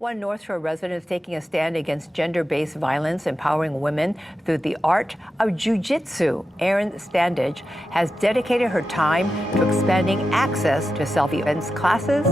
One North Shore resident is taking a stand against gender-based violence, empowering women through the art of jiu-jitsu. Erin Standage has dedicated her time to expanding access to self-defense classes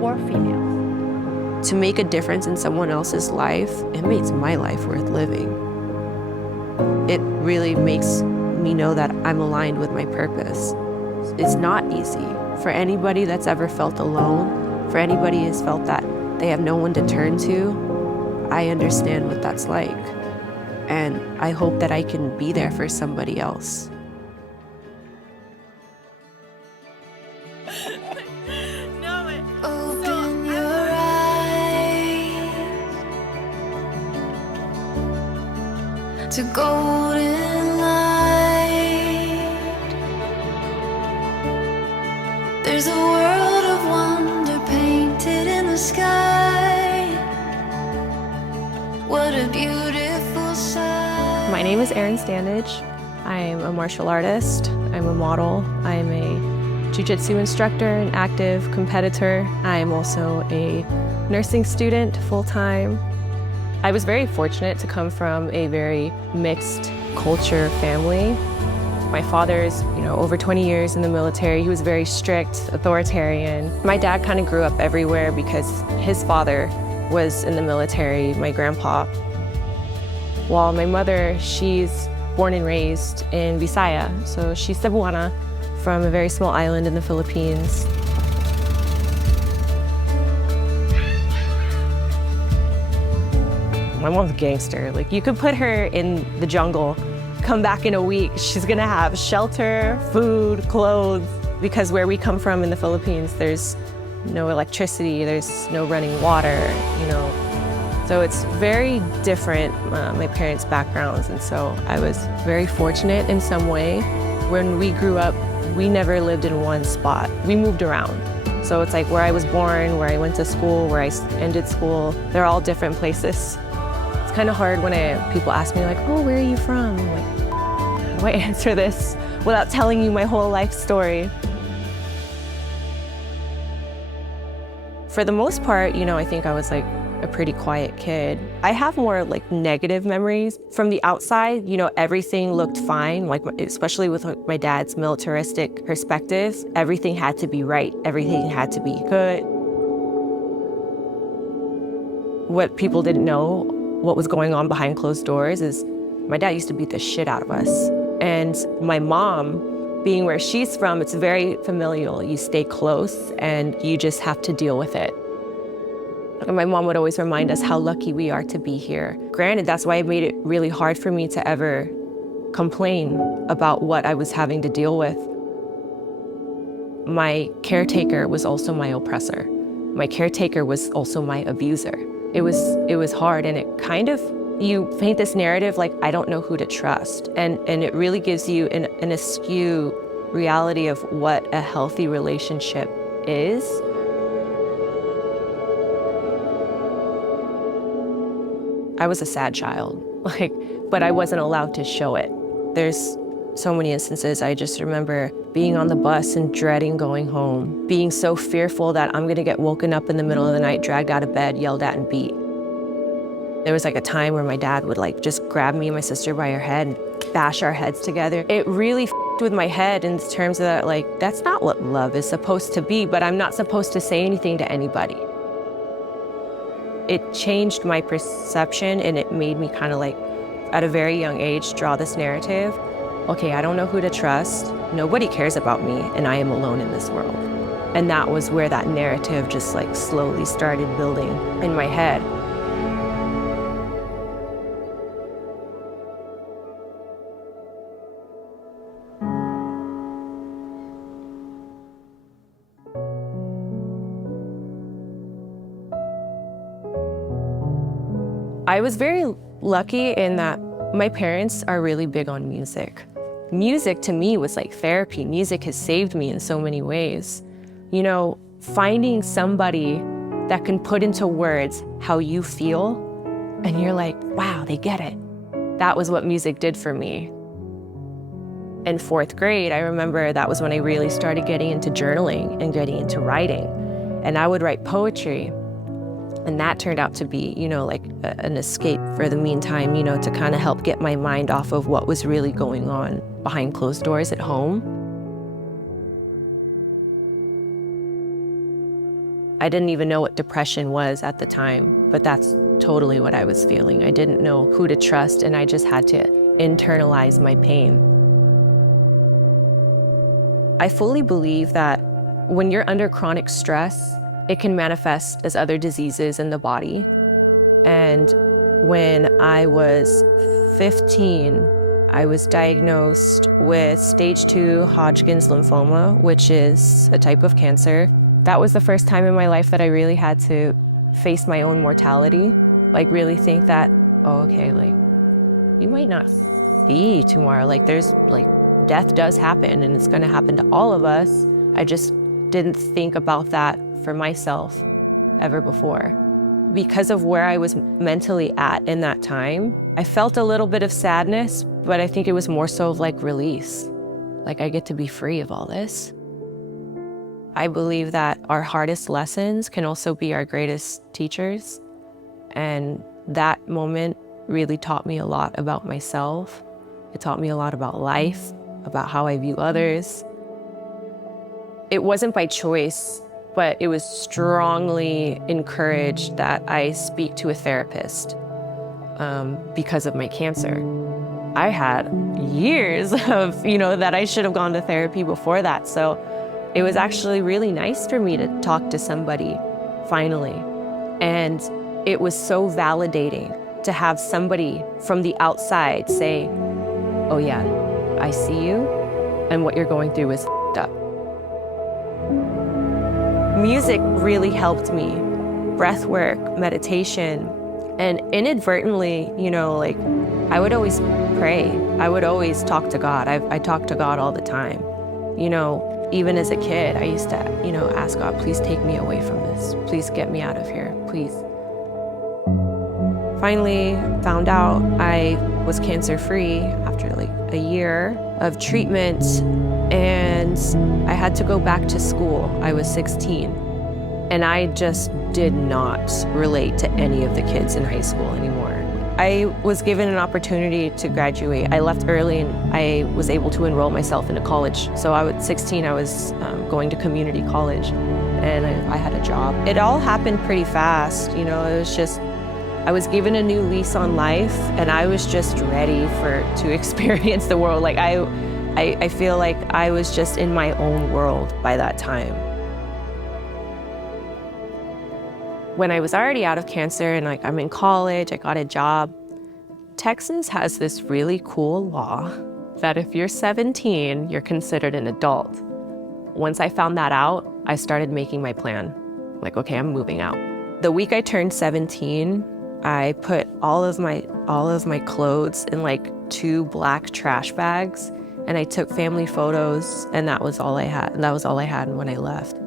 for females. To make a difference in someone else's life, it makes my life worth living. It really makes me know that I'm aligned with my purpose. It's not easy. For anybody that's ever felt alone, for anybody who's felt that they have no one to turn to, I understand what that's like. And I hope that I can be there for somebody else. Open your eyes to golden light. There's a world of wonder painted in the sky. What a beautiful sight. My name is Erin Standage. I'm a martial artist. I'm a model. I'm a jiu-jitsu instructor, an active competitor. I'm also a nursing student full-time. I was very fortunate to come from a very mixed culture family. My father's, over 20 years in the military. He was very strict, authoritarian. My dad kind of grew up everywhere because his father was in the military, my grandpa. While my mother, she's born and raised in Visaya. So she's Cebuana from a very small island in the Philippines. My mom's a gangster. Like, you could put her in the jungle, come back in a week, she's gonna have shelter, food, clothes. Because where we come from in the Philippines, there's no electricity, there's no running water, So it's very different, my parents' backgrounds, and so I was very fortunate in some way. When we grew up, we never lived in one spot. We moved around. So it's like where I was born, where I went to school, where I ended school, they're all different places. It's kind of hard when people ask me like, oh, where are you from? I'm like, how do I answer this without telling you my whole life story? For the most part, I think I was like a pretty quiet kid. I have more like negative memories. From the outside, everything looked fine, especially with my dad's militaristic perspectives. Everything had to be right. Everything had to be good. What people didn't know, what was going on behind closed doors, is my dad used to beat the shit out of us. And my mom, being where she's from, it's very familial. You stay close and you just have to deal with it. And my mom would always remind us how lucky we are to be here. Granted, that's why it made it really hard for me to ever complain about what I was having to deal with. My caretaker was also my oppressor. My caretaker was also my abuser. It was hard, and it kind of, you paint this narrative like, I don't know who to trust. And it really gives you an askew reality of what a healthy relationship is. I was a sad child, but I wasn't allowed to show it. There's so many instances. I just remember being on the bus and dreading going home, being so fearful that I'm gonna get woken up in the middle of the night, dragged out of bed, yelled at and beat. There was like a time where my dad would just grab me and my sister by our head and bash our heads together. It really f***ed with my head in terms of that, that's not what love is supposed to be, but I'm not supposed to say anything to anybody. It changed my perception, and it made me kind of at a very young age, draw this narrative. Okay, I don't know who to trust. Nobody cares about me, and I am alone in this world. And that was where that narrative just slowly started building in my head. I was very lucky in that my parents are really big on music. Music to me was like therapy. Music has saved me in so many ways. Finding somebody that can put into words how you feel, and you're like, wow, they get it. That was what music did for me. In 4th grade, I remember that was when I really started getting into journaling and getting into writing. And I would write poetry. And that turned out to be, like an escape for the meantime, to kind of help get my mind off of what was really going on behind closed doors at home. I didn't even know what depression was at the time, but that's totally what I was feeling. I didn't know who to trust, and I just had to internalize my pain. I fully believe that when you're under chronic stress, it can manifest as other diseases in the body. And when I was 15, I was diagnosed with stage 2 Hodgkin's lymphoma, which is a type of cancer. That was the first time in my life that I really had to face my own mortality. Like really think that, oh, okay, like you might not see tomorrow. Like death does happen and it's gonna happen to all of us. I just didn't think about that for myself ever before. Because of where I was mentally at in that time, I felt a little bit of sadness, but I think it was more so like release. Like I get to be free of all this. I believe that our hardest lessons can also be our greatest teachers. And that moment really taught me a lot about myself. It taught me a lot about life, about how I view others. It wasn't by choice, but it was strongly encouraged that I speak to a therapist because of my cancer. I had years of, that I should have gone to therapy before that. So it was actually really nice for me to talk to somebody finally. And it was so validating to have somebody from the outside say, oh yeah, I see you and what you're going through is f***ed up. Music really helped me. Breath work, meditation, and inadvertently, I would always pray. I would always talk to God. I talk to God all the time. Even as a kid, I used to, ask God, please take me away from this. Please get me out of here, please. Finally found out I was cancer-free after a year of treatment, and I had to go back to school. I was 16, and I just did not relate to any of the kids in high school anymore. I was given an opportunity to graduate. I left early and I was able to enroll myself into college. So I was 16, I was going to community college, and I had a job. It all happened pretty fast, it was just, I was given a new lease on life, and I was just ready to experience the world. Like I feel like I was just in my own world by that time. When I was already out of cancer and I'm in college, I got a job, Texas has this really cool law that if you're 17, you're considered an adult. Once I found that out, I started making my plan. Like, okay, I'm moving out. The week I turned 17, I put all of my clothes in 2 black trash bags, and I took family photos, and that was all I had. And that was all I had when I left.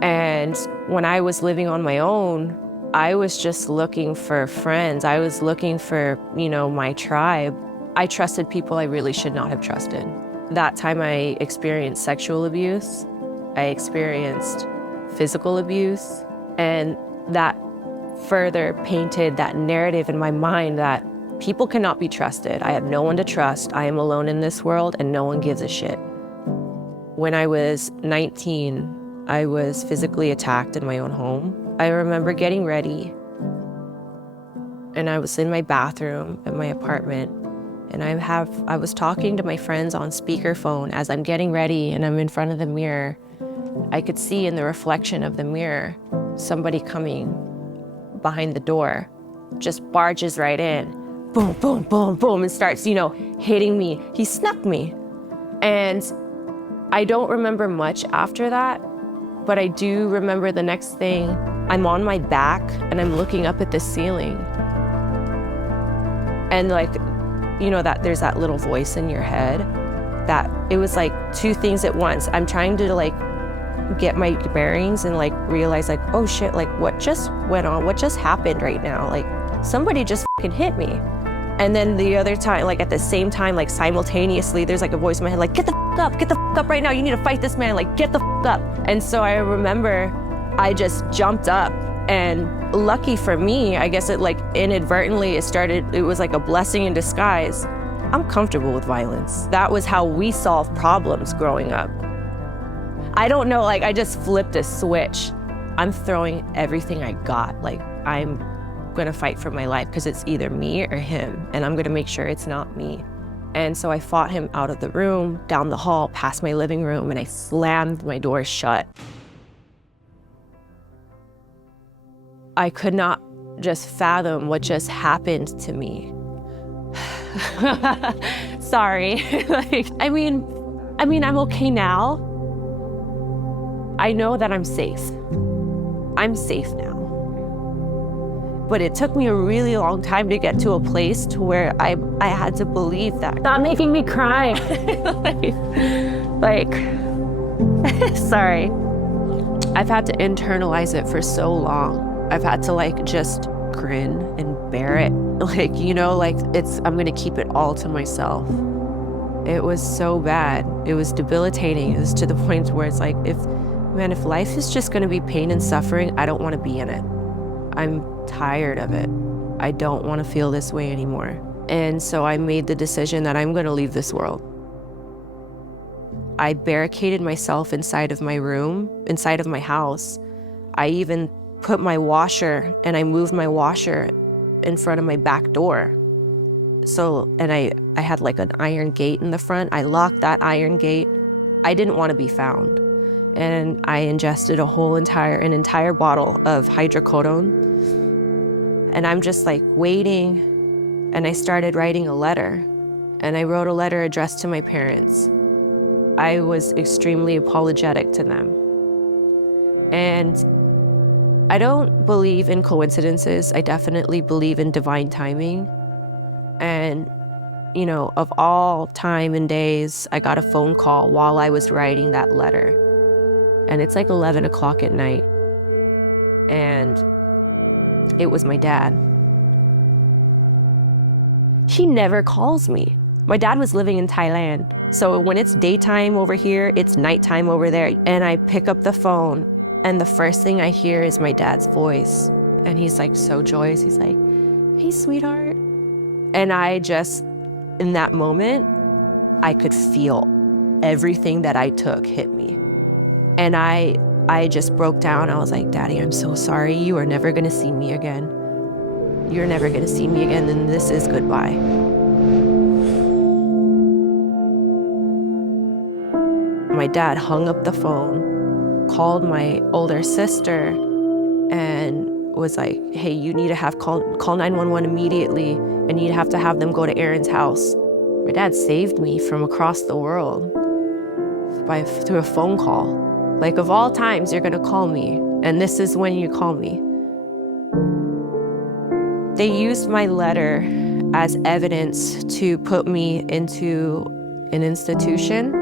And when I was living on my own, I was just looking for friends. I was looking for, my tribe. I trusted people I really should not have trusted. That time I experienced sexual abuse. I experienced physical abuse. And that further painted that narrative in my mind that people cannot be trusted. I have no one to trust. I am alone in this world and no one gives a shit. When I was 19, I was physically attacked in my own home. I remember getting ready, and I was in my bathroom at my apartment, and I was talking to my friends on speakerphone as I'm getting ready, and I'm in front of the mirror. I could see in the reflection of the mirror somebody coming behind the door, just barges right in, boom, boom, boom, boom, and starts, hitting me. He snuck me. And I don't remember much after that, but I do remember the next thing, I'm on my back and I'm looking up at the ceiling. And that there's that little voice in your head that it was 2 things at once. I'm trying to get my bearings and realize oh shit, what just went on? What just happened right now? Somebody just fucking hit me. And then the other time, at the same time, simultaneously, there's a voice in my head, get the f up right now. You need to fight this man, get the f up. And so I remember I just jumped up And lucky for me, I guess it like inadvertently it was like a blessing in disguise. I'm comfortable with violence. That was how we solved problems growing up. I don't know, like I just flipped a switch. I'm throwing everything I got. Like I'm gonna fight for my life because it's either me or him, and I'm gonna make sure it's not me. And so I fought him out of the room, down the hall, past my living room, and I slammed my door shut. I could not just fathom what just happened to me. Sorry. I mean, I'm okay now. I know that I'm safe. I'm safe now. But it took me a really long time to get to a place to where I had to believe that. Stop making me cry. Sorry. I've had to internalize it for so long. I've had to like just grin and bear it. Like, you know, like I'm gonna keep it all to myself. It was so bad. It was debilitating. It was to the point where it's like, if life is just gonna be pain and suffering, I don't wanna be in it. I'm tired of it. I don't wanna feel this way anymore. And so I made the decision that I'm gonna leave this world. I barricaded myself inside of my room, inside of my house. I even put my washer, and I moved my washer in front of my back door. So, and I had like an iron gate in the front. I locked that iron gate. I didn't want to be found. And I ingested an entire bottle of hydrocodone. And I'm just like waiting, and I started writing a letter. And I wrote a letter addressed to my parents. I was extremely apologetic to them. And I don't believe in coincidences. I definitely believe in divine timing. And, you know, of all time and days, I got a phone call while I was writing that letter. And it's like 11 o'clock at night. And it was my dad. He never calls me. My dad was living in Thailand. So when it's daytime over here, it's nighttime over there. And I pick up the phone, and the first thing I hear is my dad's voice. And he's like so joyous. He's like, "Hey, sweetheart." And I just, in that moment, I could feel everything that I took hit me. And I just broke down. I was like, "Daddy, I'm so sorry. You are never gonna see me again. You're never gonna see me again, and this is goodbye." My dad hung up the phone, called my older sister, and was like, "Hey, you need to call 911 immediately, and you have to have them go to Erin's house." My dad saved me from across the world through a phone call. Like, of all times, you're gonna call me, and this is when you call me. They used my letter as evidence to put me into an institution.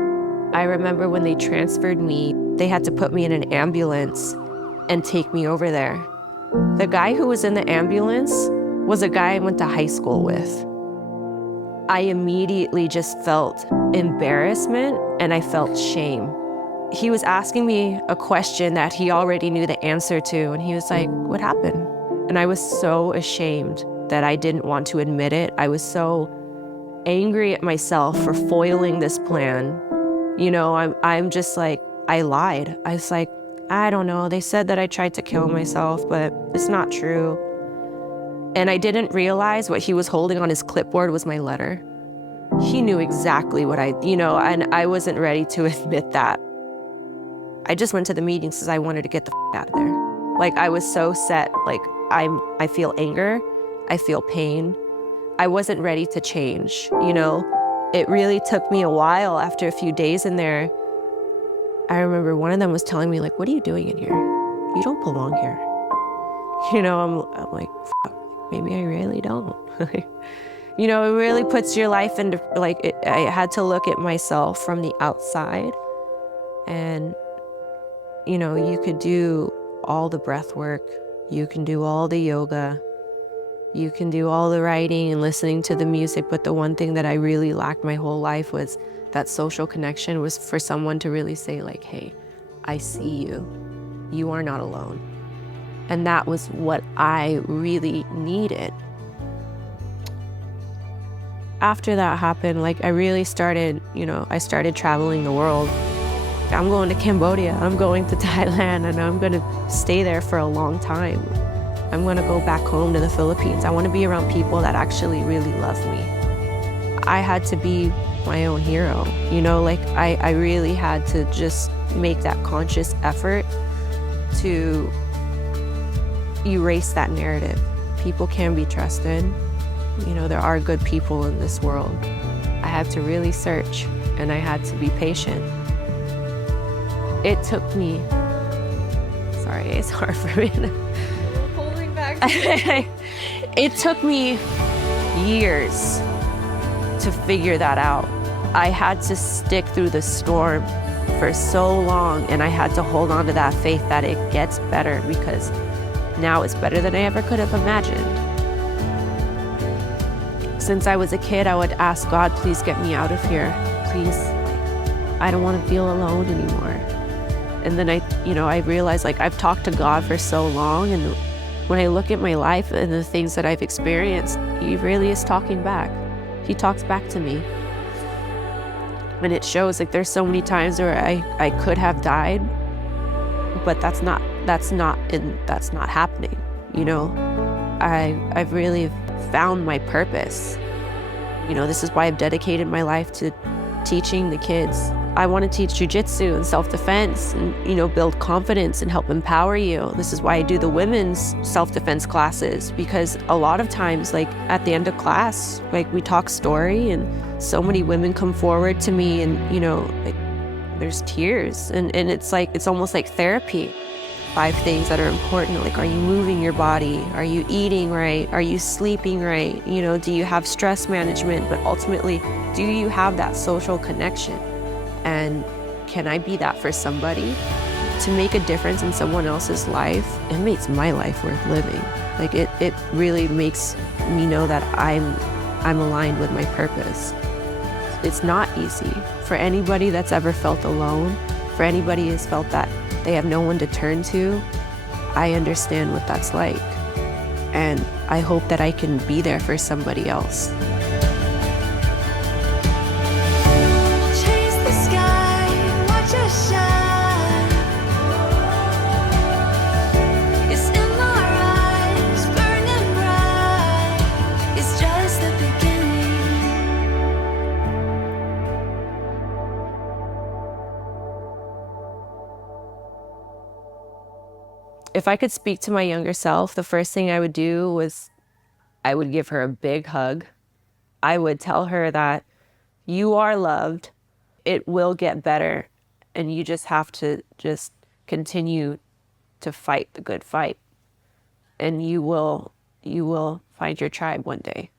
I remember when they transferred me, they had to put me in an ambulance and take me over there. The guy who was in the ambulance was a guy I went to high school with. I immediately just felt embarrassment, and I felt shame. He was asking me a question that he already knew the answer to, and he was like, "What happened?" And I was so ashamed that I didn't want to admit it. I was so angry at myself for foiling this plan. You know, I'm just like, I lied. I was like, "I don't know. They said that I tried to kill myself, but it's not true." And I didn't realize what he was holding on his clipboard was my letter. He knew exactly what and I wasn't ready to admit that. I just went to the meetings because I wanted to get the out of there. Like, I was so set. Like, I feel anger. I feel pain. I wasn't ready to change, you know? It really took me a while. After a few days in there, I remember one of them was telling me, like, "What are you doing in here? You don't belong here." You know, I'm like, "Fuck, maybe I really don't." You know, it really puts your life into, like, I had to look at myself from the outside. And, you know, you could do all the breath work. You can do all the yoga. You can do all the writing and listening to the music. But the one thing that I really lacked my whole life was that social connection, was for someone to really say, like, "Hey, I see you. You are not alone." And that was what I really needed. After that happened, like I really started, I started traveling the world. I'm going to Cambodia, I'm going to Thailand, and I'm gonna stay there for a long time. I'm gonna go back home to the Philippines. I wanna be around people that actually really love me. I had to be my own hero, like I really had to just make that conscious effort to erase that narrative. People can be trusted. There are good people in this world. I had to really search, and I had to be patient. It took me, sorry, it's hard for me to... Pulling back. It took me years to figure that out. I had to stick through the storm for so long, and I had to hold on to that faith that it gets better, because now it's better than I ever could have imagined. Since I was a kid, I would ask God, please get me out of here. Please, I don't want to feel alone anymore. And then I realized, like, I've talked to God for so long, and when I look at my life and the things that I've experienced, He really is talking back. He talks back to me. And it shows, like, there's so many times where I could have died, but that's not happening. I've really found my purpose. This is why I've dedicated my life to teaching the kids. I want to teach jujitsu and self-defense and, build confidence and help empower you. This is why I do the women's self-defense classes, because a lot of times, like, at the end of class, like, we talk story, and so many women come forward to me, and, like, there's tears, and it's like, it's almost like therapy. 5 things that are important, like, are you moving your body? Are you eating right? Are you sleeping right? Do you have stress management? But ultimately, do you have that social connection? And can I be that for somebody? To make a difference in someone else's life, it makes my life worth living. Like, it really makes me know that I'm aligned with my purpose. It's not easy. For anybody that's ever felt alone, for anybody who's felt that they have no one to turn to, I understand what that's like. And I hope that I can be there for somebody else. Chase the sky, watch us shine. It's in our eyes, burning bright. It's just the beginning. If I could speak to my younger self, the first thing I would do was I would give her a big hug. I would tell her that you are loved, it will get better, and you just have to just continue to fight the good fight. And you will find your tribe one day.